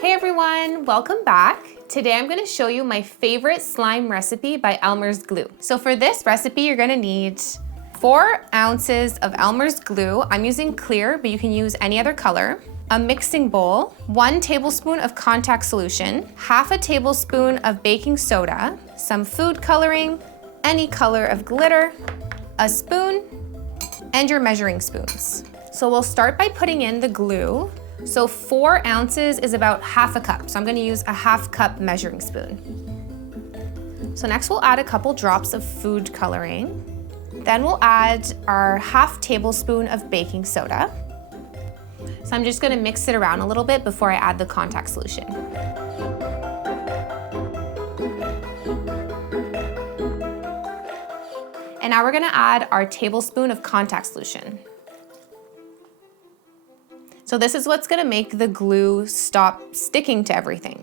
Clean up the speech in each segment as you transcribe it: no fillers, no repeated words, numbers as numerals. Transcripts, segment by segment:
Hey everyone, welcome back. Today I'm going to show you my favorite slime recipe by Elmer's glue. So for this recipe, you're going to need 4 ounces of Elmer's glue. I'm using clear, but you can use any other color. A mixing bowl, 1 tablespoon of contact solution, half a tablespoon of baking soda, some food coloring, any color of glitter, a spoon, and your measuring spoons. So we'll start by putting in the glue. So 4 ounces is about half a cup. So I'm gonna use a half cup measuring spoon. So next we'll add a couple drops of food coloring. Then we'll add our half tablespoon of baking soda. So I'm just gonna mix it around a little bit before I add the contact solution. And now we're gonna add our tablespoon of contact solution. So this is what's gonna make the glue stop sticking to everything.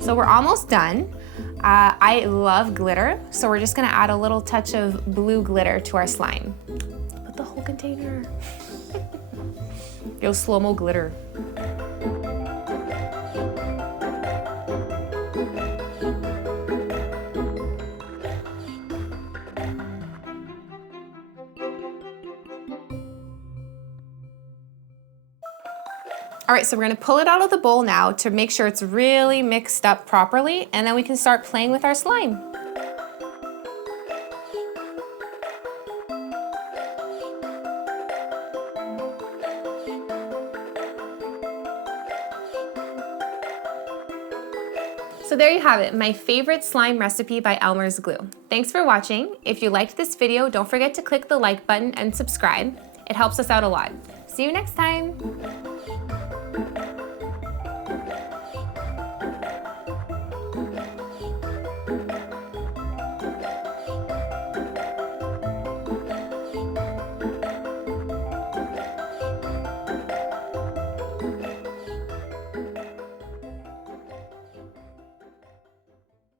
So we're almost done. I love glitter, so we're just gonna add a little touch of blue glitter to our slime. Put the whole container. Yo, slow-mo glitter. All right, so we're gonna pull it out of the bowl now to make sure it's really mixed up properly, and then we can start playing with our slime. So there you have it, my favorite slime recipe by Elmer's Glue. Thanks for watching. If you liked this video, don't forget to click the like button and subscribe. It helps us out a lot. See you next time.